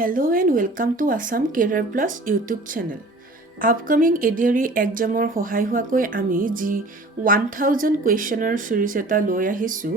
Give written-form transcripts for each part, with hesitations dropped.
Hello and welcome to Assam Career Plus YouTube channel. Upcoming ADRE examor সহায় হোৱাকৈ আমি যি 1000 questioner series এটা লৈ আহিছো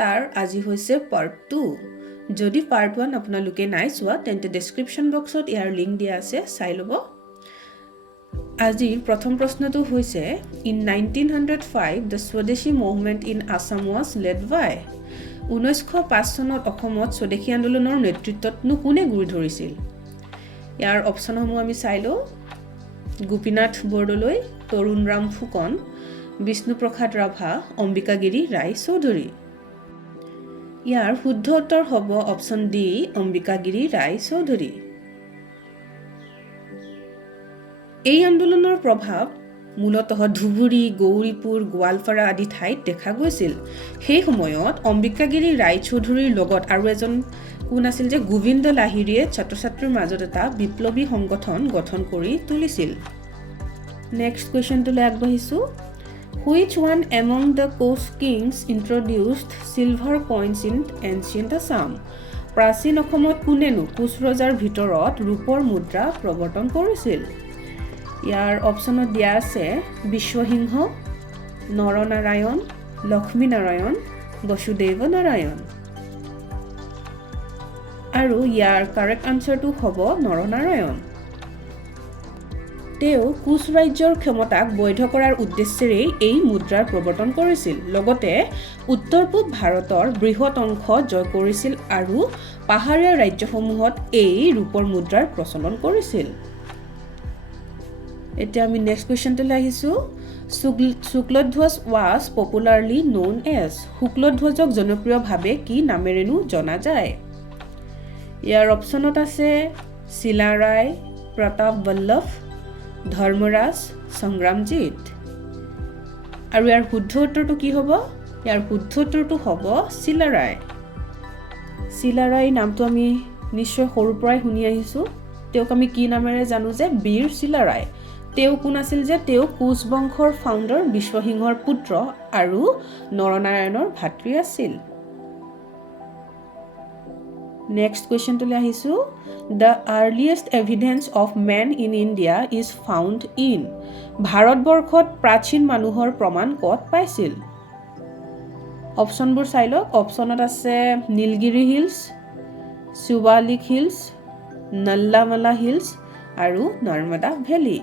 তাৰ আজি হৈছে part 2 যদি part 1 আপোনালোকে নাই চোৱা তেন্তে description boxত ইয়াৰ লিংক দিয়া আছে চাই লব আজিৰ প্ৰথম প্ৰশ্নটো হৈছে in 1905 the Swadeshi movement in Assam was led by 1905 চনত অসমত স্বদেশী আন্দোলনৰ নেতৃত্বত কোনে গুৰি ধৰিছিল ইয়াৰ অপচনসমূহ আমি চাইলো গোপীনাথ বৰদলৈ তৰুণ ৰাম ফুকন বিষ্ণুপ্ৰসাদ ৰাভা অম্বিকাগিৰি ৰায় চৌধুৰী ইয়াৰ শুদ্ধ উত্তৰ হ'ব অপচন ডি অম্বিকাগিৰি ৰায় চৌধুৰী এই আন্দোলনৰ প্ৰভাৱ মূলতঃ ধুবুৰী গৌৰীপুৰ গোৱালপাৰা আদি ঠাইত দেখা গৈছিল সেই সময়ত অম্বিকাগিৰি ৰায় চৌধুৰীৰ লগত আৰু এজন কোন আছিল যে গোবিন্দ লাহিৰীয়ে ছাত্ৰ-ছাত্ৰীৰ মাজত এটা বিপ্লৱী সংগঠন গঠন কৰি তুলিছিল নেক্সট কোৱেশ্চনটোলৈ আগবাঢ়িছো Which one among the Koch kings introduced silver coins in ancient Assam? প্ৰাচীন অসমত কোনেনো কোচ ৰজাৰ ভিতৰত ৰূপৰ মুদ্ৰা প্ৰৱৰ্তন কৰিছিল ইয়াৰ অপচনত দিয়া আছে বিশ্বসিংহ নৰনাৰায়ণ লক্ষ্মীনাৰায়ণ বসুদেৱ নাৰায়ণ আৰু ইয়াৰ কাৰেক্ট আনসাৰটো হ'ব নৰনাৰায়ণ তেওঁ কোচ ৰাজ্যৰ ক্ষমতাক বৈধ কৰাৰ উদ্দেশ্যেৰে এই মুদ্ৰাৰ প্ৰৱৰ্তন কৰিছিল লগতে উত্তৰ পূব ভাৰতৰ বৃহৎ অংশ জয় কৰিছিল আৰু পাহাৰীয়া ৰাজ্যসমূহত এই ৰূপৰ মুদ্ৰাৰ প্ৰচলন কৰিছিল এতিয়া আমি নেক্সট কোৱেশ্চনটোলৈ আহিছো Shukladhwaj was popularly known as শুক্লধ্বজক জনপ্ৰিয়ভাৱে কি নামেৰেনো জনা যায় ইয়াৰ অপচনত আছে শিলাৰায় প্ৰতাপ বল্লভ ধৰ্মৰাজ সংগ্ৰামজিত আৰু ইয়াৰ শুদ্ধ উত্তৰটো কি হ'ব ইয়াৰ শুদ্ধ উত্তৰটো হ'ব শিলাৰায় নামটো আমি নিশ্চয় সৰুৰ পৰাই শুনি আহিছো তেওঁক আমি কি নামেৰে জানো যে বীৰ শিলাৰায় তেওঁ কোন আছিল যে তেওঁ কোচ বংশৰ ফাউণ্ডাৰ বিশ্বসিংহৰ পুত্ৰ আৰু নৰনাৰায়ণৰ ভাতৃ আছিল নেক্সট কোৱেশ্চনটোলৈ আহিছো The earliest evidence of man in India is found in ভাৰতবৰ্ষত প্ৰাচীন মানুহৰ প্ৰমাণ ক'ত পাইছিল অপচনবোৰ চাই লওক অপচনত আছে Nilgiri hills Shivalik hills Nallamala hills আৰু নৰ্মদা ভেলী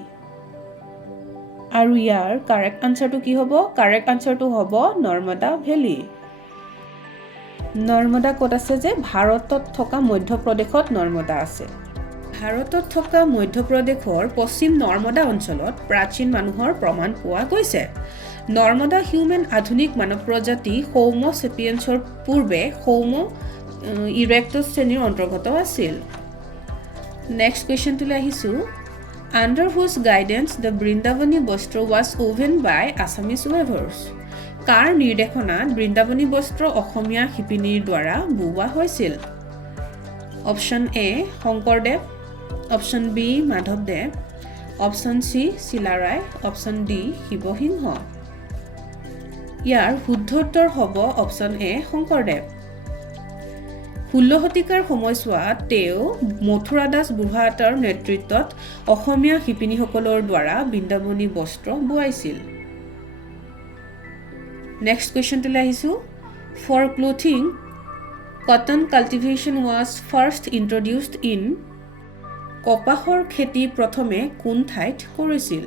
আৰু ইয়াৰ কাৰেক্ট আনসাৰটো কি হ'ব কাৰেক্ট আনসাৰটো হ'ব নৰ্মদা ভেলী নৰ্মদা ক'ত আছে যে ভাৰতত থকা মধ্যপ্ৰদেশত নৰ্মদা আছে ভাৰতত থকা মধ্যপ্ৰদেশৰ পশ্চিম নৰ্মদা অঞ্চলত প্ৰাচীন মানুহৰ প্ৰমাণ পোৱা গৈছে নৰ্মদা হিউমেন আধুনিক মানৱ প্ৰজাতি হৌমো সেপিয়েন্সৰ পূৰ্বে হৌমো ইৰেক্টাছ শ্ৰেণীৰ অন্তৰ্গত আছিল নেক্সট কুৱেশ্চনটোলৈ আহিছো Under whose guidance the Brindavani বস্ত্ৰ was woven by Assamese weavers কাৰ নিৰ্দেশনাত বৃন্দাবনী বস্ত্ৰ অসমীয়া শিপিনীৰ দ্বাৰা বোৱা হৈছিল option A Shankardev option B মাধৱদেৱ option C Silarai option D Sivasingha ইয়াৰ শুদ্ধ উত্তৰ হ'ব অপচন এ শংকৰদেৱ 16 শতিকাৰ সময়ছোৱাত তেওঁ মথুৰা দাস বুঢ়াৰ নেতৃত্বত অসমীয়া শিপিনীসকলৰ দ্বাৰা বৃন্দাবনী বস্ত্ৰ বোৱাইছিল Next question to আহিছো For clothing, cotton cultivation was first introduced in কপাহৰ খেতি প্ৰথমে কোন ঠাইত কৰিছিল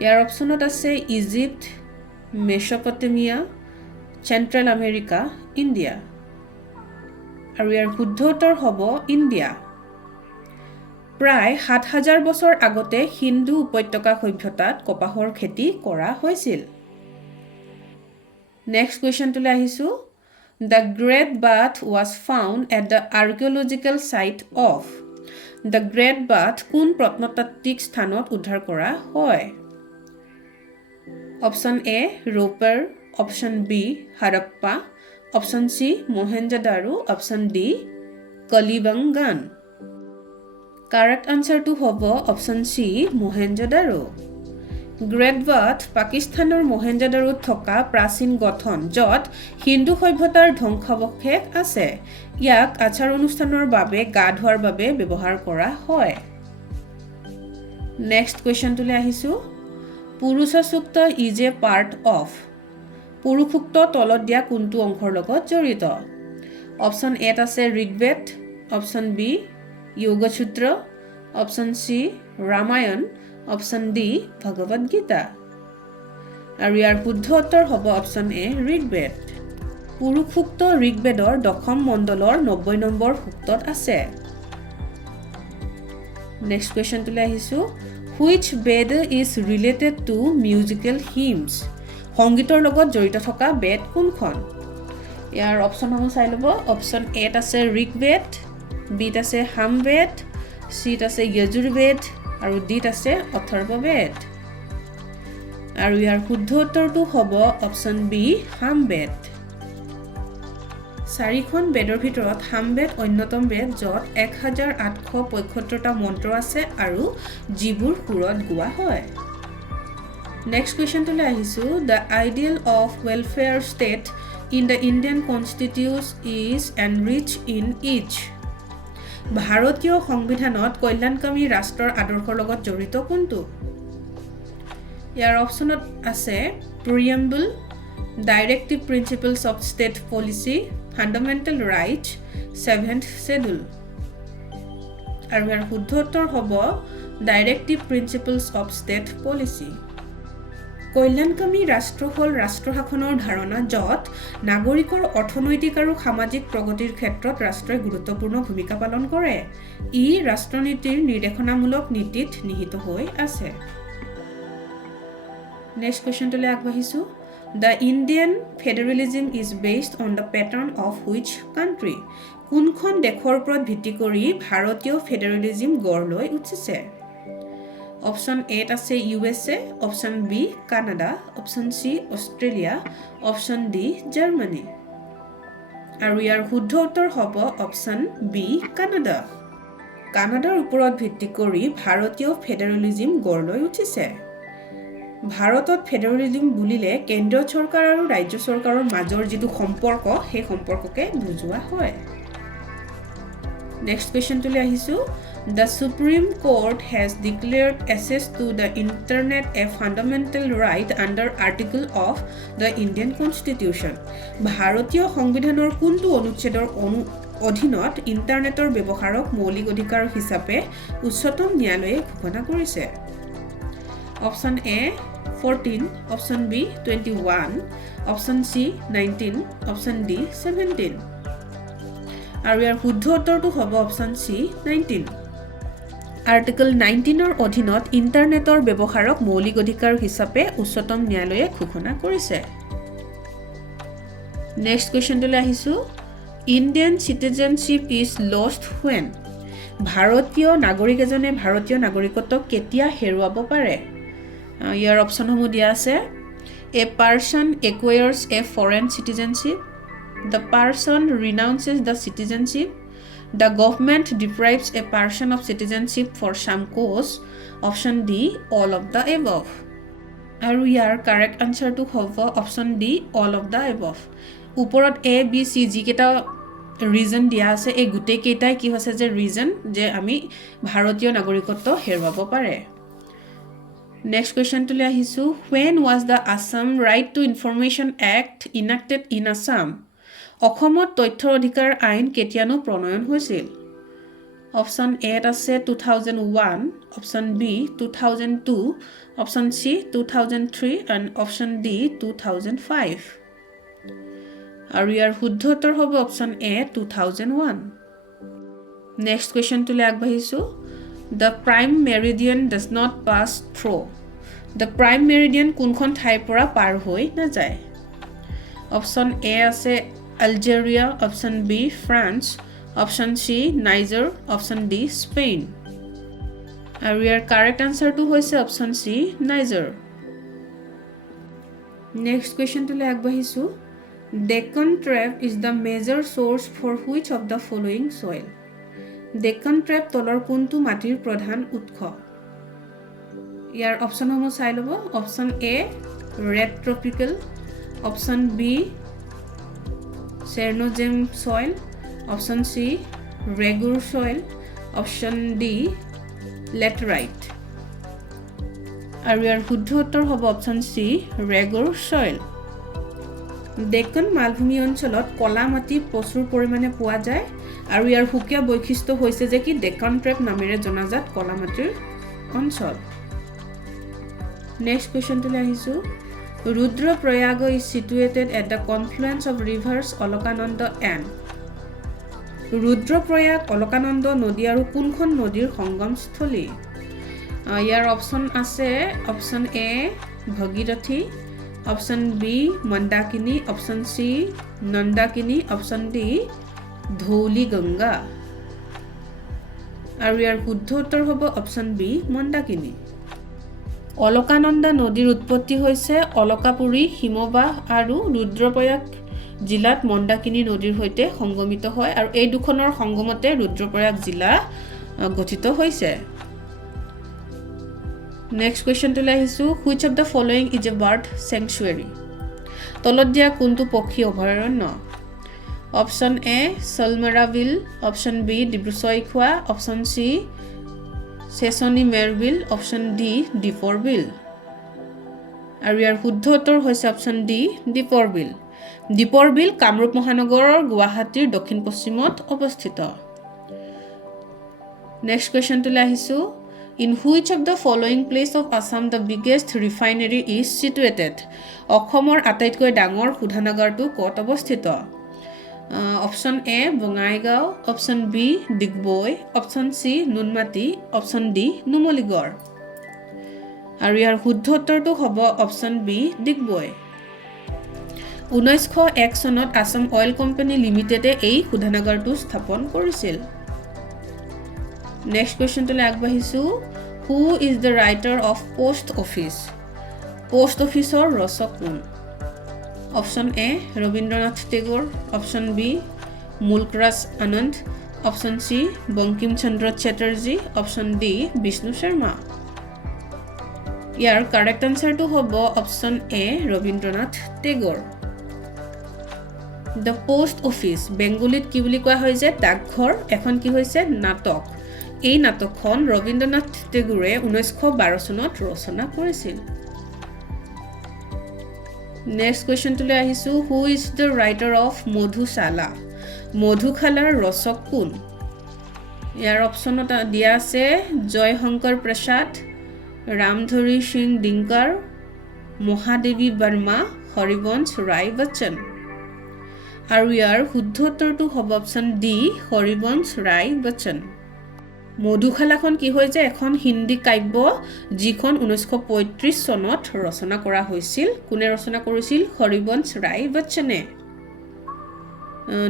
ইয়াৰ অপচনত আছে ইজিপ্ট মেছপটেমিয়া চেন্ট্ৰেল আমেৰিকা ইণ্ডিয়া আৰু ইয়াৰ শুদ্ধ উত্তৰ হ'ব ইণ্ডিয়া প্ৰায় ৭০০০ বছৰ আগতে হিন্দু উপত্যকা সভ্যতাত কপাহৰ খেতি কৰা হৈছিল Next question to আহিছো The Great Bath was found at the archaeological site of The Great Bath কোন প্ৰত্নতাত্ত্বিক স্থানত উদ্ধাৰ কৰা হয় option A Ropar option B Harappa option C Mohenjodaro option D Kalibangan correct আনসাৰটো হ'ব option C Mohenjodaro great bath পাকিস্তানৰ মহেঞ্জোদাৰোত থকা প্ৰাচীন গঠন য'ত হিন্দু সভ্যতাৰ ধ্বংসাৱশেষ আছে। ইয়াক আচাৰ অনুষ্ঠানৰ বাবে গা ধোৱাৰ বাবে ব্যৱহাৰ কৰা হয়। নেক্সট কুৱেশ্যনটোলৈ আহিছোঁ। পুৰুষ সূক্ত ইজ এ পাৰ্ট অফ। পুৰুষ সূক্ত তলত দিয়া কোনটো অংশৰ লগত জড়িত? অপশ্যন এত আছে Rigveda, option B Yogasutra, option C Ramayana, option D Bhagavad Gita. আৰু ইয়াৰ শুদ্ধ উত্তৰ হ'ব অপশ্যন এ ঋগ্বেদ। পুৰুষ সূক্ত ঋগ্বেদৰ দশম মণ্ডলৰ 90 নম্বৰ সূক্তত আছে। নেক্সট কুৱেশ্যনটোলৈ আহিছোঁ। Which Veda is related to musical hymns. সংগীতৰ লগত জড়িত থকা বেদ কোনখন? ইয়াৰ অপশ্যনসমূহ চাই ল'ব। অপশ্যন এত আছে ঋগ্বেদ, বিত আছে সামবেদ, চিত আছে যজুৰ্বেদ আৰু ডিত আছে অথৰ্ববেদ। আৰু ইয়াৰ শুদ্ধ উত্তৰটো হ'ব অপশ্যন বি সামবেদ। 4খন বেদৰ ভিতৰত সামবেদ অন্যতম বেদ য'ত 1875টা মন্ত্ৰ আছে আৰু যিবোৰ সুৰত গোৱা হয়। নেক্সট কুৱেশ্যনটোলৈ আহিছোঁ। The ideal of welfare state in the Indian constitution is enrich in which. ভাৰতীয় সংবিধানত কল্যাণকামী ৰাষ্ট্ৰৰ আদৰ্শৰ লগত জড়িত কোনটো? ইয়াৰ অপশ্যনত আছে preamble, directive principles of state policy, fundamental right, 7th schedule. আৰু ইয়াৰ শুদ্ধ উত্তৰ হ'ব directive principles of state policy. কল্যাণকামী ৰাষ্ট্ৰ হ'ল ৰাষ্ট্ৰ শাসনৰ ধাৰণা য'ত নাগৰিকৰ অৰ্থনৈতিক আৰু সামাজিক প্ৰগতিৰ ক্ষেত্ৰত ৰাষ্ট্ৰই গুৰুত্বপূৰ্ণ ভূমিকা পালন কৰে। ই ৰাষ্ট্ৰনীতিৰ নিৰ্দেশনামূলক নীতিত নিহিত হৈ আছে। নেক্সট কুৱেশ্যনটোলৈ আগবাঢ়িছোঁ। The Indian federalism is based on the pattern of which country. কোনখন দেশৰ ওপৰত ভিত্তি কৰি ভাৰতীয় ফেডাৰেলিজম গঢ় লৈ উঠিছে? অপশ্যন এত আছে USA, option B Canada, option C Australia, option D জাৰ্মানী। আৰু ইয়াৰ শুদ্ধ উত্তৰ হ'ব অপশ্যন বি কানাডা। কানাডাৰ ওপৰত ভিত্তি কৰি ভাৰতীয় ফেডাৰেলিজম গঢ় লৈ উঠিছে। ভাৰতত ফেডাৰেলিজম বুলিলে কেন্দ্ৰীয় চৰকাৰ আৰু ৰাজ্য চৰকাৰৰ মাজৰ যিটো সম্পৰ্ক সেই সম্পৰ্ককে বুজোৱা হয়। নেক্সট কুৱেশ্যনটোলৈ আহিছোঁ। The Supreme Court has declared access to the Internet a fundamental right under Article of the Indian Constitution. ভাৰতীয় সংবিধানৰ কোনটো অনুচ্ছেদৰ অধীনত ইণ্টাৰনেটৰ ব্যৱহাৰক মৌলিক অধিকাৰ হিচাপে উচ্চতম ন্যায়ালয়ে ঘোষণা কৰিছে? Option A 14, option B 21, option C 19, option D 17। আৰু ইয়াৰ শুদ্ধ উত্তৰটো হ'ব অপশ্যন চি 19। আৰ্টিকল 19ৰ অধীনত ইণ্টাৰনেটৰ ব্যৱহাৰক মৌলিক অধিকাৰ হিচাপে উচ্চতম ন্যায়ালয়ে ঘোষণা কৰিছে। নেক্সট কুৱেশ্যনটোলৈ আহিছোঁ। Indian citizenship is lost when. ভাৰতীয় নাগৰিক এজনে ভাৰতীয় নাগৰিকত্ব কেতিয়া হেৰুৱাব পাৰে? ইয়াৰ অপশ্যনসমূহ দিয়া আছে। A person acquires a foreign citizenship, the person renounces the citizenship, the government deprives a person of citizenship for some cause, option D all of the above। আৰু ইয়াৰ কাৰেক্ট আনচাৰটো হ'ব option D all of the above। ওপৰত A, B, C যিকেইটা region দিয়া আছে এই গোটেইকেইটাই কি হৈছে যে ৰিজন যে আমি ভাৰতীয় নাগৰিকত্ব হেৰুৱাব পাৰে। নেক্সট কুৱেশ্যনটোলৈ আহিছোঁ। When was the Assam Right to Information Act enacted in Assam? অসমত তথ্যৰ অধিকাৰ আইন কেতিয়ানো প্ৰণয়ন হৈছিল? অপশ্যন এত আছে 2001, option B 2002, option C 2003 and option D 2005। আৰু ইয়াৰ শুদ্ধ উত্তৰ হ'ব অপশ্যন এ 2001। নেক্সট কুৱেশ্যনটোলৈ আগবাঢ়িছোঁ। The prime meridian does not pass through. The prime meridian কোনখন ঠাইৰ পৰা পাৰ হৈ নাযায়? অপশ্যন এ আছে Algeria, option B France, option C Niger, option D Spain. আৰু ইয়াৰ কাৰেক্ট আনচাৰটো হৈছে অপশ্যন চি নাইজাৰ। নেক্সট কুৱেশ্যনটোলৈ আগবাঢ়িছোঁ। Deccan trap is the major source for which of the following soil. Deccan trap তলৰ কোনটো মাটিৰ প্ৰধান উৎস? ইয়াৰ অপশ্যনসমূহ চাই ল'ব option A red tropical option B chernozem soil option C regur soil option D laterite আৰু ইয়াৰ শুদ্ধ উত্তৰ হ'ব option C regur soil Deccan মালভূমি অঞ্চলত কলা মাটি প্ৰচুৰ পৰিমাণে পোৱা যায় আৰু ইয়াৰ সুকীয়া বৈশিষ্ট্য হৈছে যে কি ডেক্কান ট্ৰেপ নামেৰে জনাজাত কলা মাটিৰ অঞ্চল নেক্সট কুৱেশ্যনটোলৈ আহিছোঁ Rudraprayag is situated at the confluence of rivers Alakananda and Rudraprayag Alakananda নদী আৰু কোনখন নদীৰ সংগমস্থলী ইয়াৰ অপশ্যন আছে option A Bhagirathi option B Mandakini option C Nandakini option D Dhauli Ganga আৰু ইয়াৰ শুদ্ধ উত্তৰ হ'ব অপশ্যন বি মন্দাকিনী অলকানন্দা নদীৰ উৎপত্তি হৈছে অলকাপুৰী হিমবাহ আৰু ৰুদ্ৰপ্ৰয়াগ জিলাত মন্দাকিনী নদীৰ সৈতে সংগমিত হয় আৰু এই দুখনৰ সংগমতে ৰুদ্ৰপ্ৰয়াগ জিলা গঠিত হৈছে নেক্সট কুৱেশ্যনটোলৈ আহিছোঁ which of the following is a bird sanctuary তলত দিয়া কোনটো পক্ষী অভয়াৰণ্য option A Chalmara Beel option B Dibrusaikhowa option C Chesni Mer Beel option D দীপৰ বিল আৰু ইয়াৰ শুদ্ধ উত্তৰ হৈছে অপশ্যন ডি দীপৰ বিল দীপৰ বিল কামৰূপ মহানগৰৰ গুৱাহাটীৰ দক্ষিণ পশ্চিমত অৱস্থিত নেক্সট কুৱেশ্যনটোলৈ আহিছোঁ in which of the following place of Assam the biggest refinery is situated অসমৰ আটাইতকৈ ডাঙৰ শোধনাগাৰটো ক'ত অৱস্থিত option A Bongaigaon option B Digboi option C Noonmati option D Numaligarh আৰু ইয়াৰ শুদ্ধ উত্তৰটো হ'ব অপশ্যন বি ডিগবৈ 1901 চনত আছাম অইল কোম্পানী লিমিটেডে এই শোধনাগাৰটো স্থাপন কৰিছিল নেক্সট কুৱেশ্যনটোলৈ আগবাঢ়িছোঁ who is the writer of post অফিচৰ ৰচক কোন option A Rabindranath Tagore option B Mulkraj Anand option C Bankim Chandra Chatterjee option D Vishnu Sharma ইয়াৰ কাৰেক্ট আনচাৰটো হ'ব option A Rabindranath Tagore the post office বেংগলীত কি বুলি কোৱা হয় যে ডাকঘৰ এখন কি হৈছে নাটক এই নাটকখন ৰবীন্দ্ৰনাথ টেগোৰে 1912 চনত ৰচনা কৰিছিল নেক্সট কুৱেশ্যনটোলৈ আহিছোঁ who is the writer of Madhushala মধুশালাৰ ৰচক কোন ইয়াৰ অপশ্যনত দিয়া আছে জয়শংকৰ প্ৰসাদ ৰামধৰি সিং ডিংকাৰ মহাদেৱী বৰ্মা হৰিবংশ ৰায় বচ্চন আৰু ইয়াৰ শুদ্ধ উত্তৰটো হ'ব অপশ্যন ডি হৰিবংশ ৰায় বচ্চন মধুশালাখন কি হৈছে এখন হিন্দী কাব্য যিখন 1935 চনত ৰচনা কৰা হৈছিল কোনে ৰচনা কৰিছিল হৰিবংশ ৰায় বচ্চনে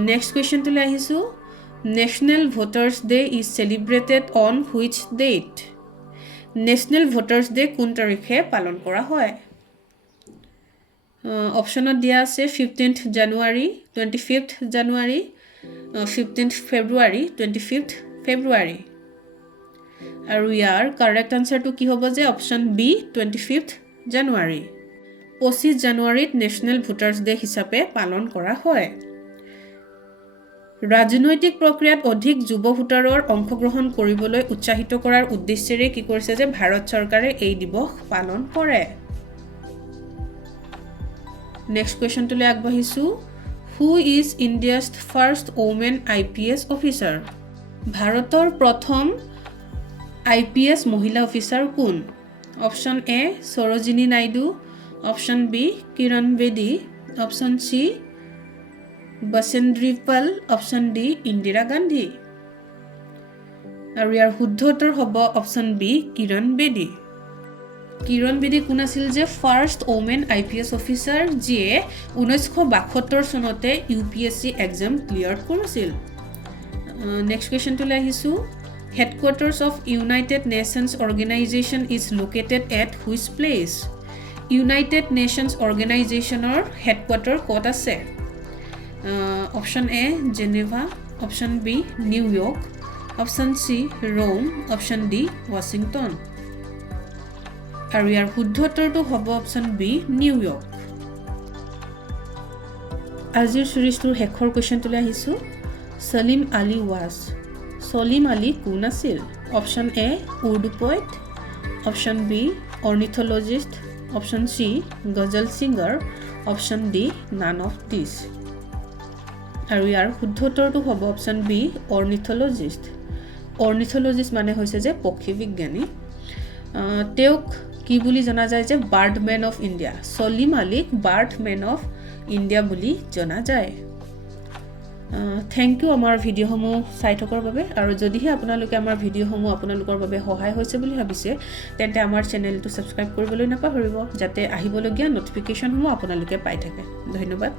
নেক্সট কুৱেশ্যনটোলৈ আহিছোঁ national voters day is celebrated on which date national voters day কোন তাৰিখে পালন কৰা হয় অপশ্যনত দিয়া আছে 15th জানুৱাৰী 25th জানুৱাৰী 15th ফেব্ৰুৱাৰী 25th ফেব্ৰুৱাৰী আৰু ইয়াৰ কাৰেক্ট আনচাৰটো কি হ'ব যে অপশ্যন বি 25th জানুৱাৰী 25 জানুৱাৰীত নেশ্যনেল ভোটাৰ্ছ ডে হিচাপে পালন কৰা হয় ৰাজনৈতিক প্ৰক্ৰিয়াত অধিক যুৱ ভোটাৰৰ অংশগ্ৰহণ কৰিবলৈ উৎসাহিত কৰাৰ উদ্দেশ্যেৰে কি কৰিছে যে ভাৰত চৰকাৰে এই দিৱস পালন কৰে নেক্সট কুৱেশ্যনটোলৈ আগবাঢ়িছোঁ who is India's first women IPS officer ভাৰতৰ প্ৰথম IPS মহিলা অফিচাৰ কোন option A Sarojini Naidu option B Kiran Bedi option C Bachendri Pal option D Indira Gandhi আৰু ইয়াৰ শুদ্ধ উত্তৰ হ'ব অপশ্যন বি কিৰণ বেদী কিৰণ বেদী কোন আছিল যে ফাৰ্ষ্ট ওমেন IPS অফিচাৰ যিয়ে 1972 চনতে UPSC এক্সাম ক্লিয়াৰ কৰিছিল নেক্সট কুৱেশ্যনটোলৈ আহিছোঁ Headquarters of United Nations Organization is located at which place? United Nations Organizationৰ headquarter ক'ত আছে? Option A Geneva, Option B New York, Option C Rome, Option D Washington. আৰু ইয়াৰ শুদ্ধ উত্তৰটো হ'ব অপশ্যন বি নিউয়ৰ্ক আজিৰ চিৰিজটোৰ শেষৰ কুৱেশ্যনটোলৈ আহিছোঁ সলিম আলী ৱাজ সলিম আলী কোন আছিল option A Urdu poet option B ornithologist option C ghazal singer option D none of these আৰু ইয়াৰ শুদ্ধ উত্তৰটো হ'ব অপশ্যন বি অৰ্নিথলজিষ্ট অৰ্নিথলজিষ্ট মানে হৈছে যে পক্ষী বিজ্ঞানী তেওঁক কি বুলি জনা যায় যে বাৰ্ডমেন অফ ইণ্ডিয়া সলিম আলীক বাৰ্ডমেন অফ ইণ্ডিয়া বুলি জনা যায় থেংক ইউ আমাৰ ভিডিঅ'সমূহ চাই থকাৰ বাবে আৰু যদিহে আপোনালোকে আমাৰ ভিডিঅ'সমূহ আপোনালোকৰ বাবে সহায় হৈছে বুলি ভাবিছে তেন্তে আমাৰ চেনেলটো ছাবস্ক্ৰাইব কৰিবলৈ নাপাহৰিব যাতে আহিবলগীয়া ন'টিফিকেশ্যনসমূহ আপোনালোকে পাই থাকে ধন্যবাদ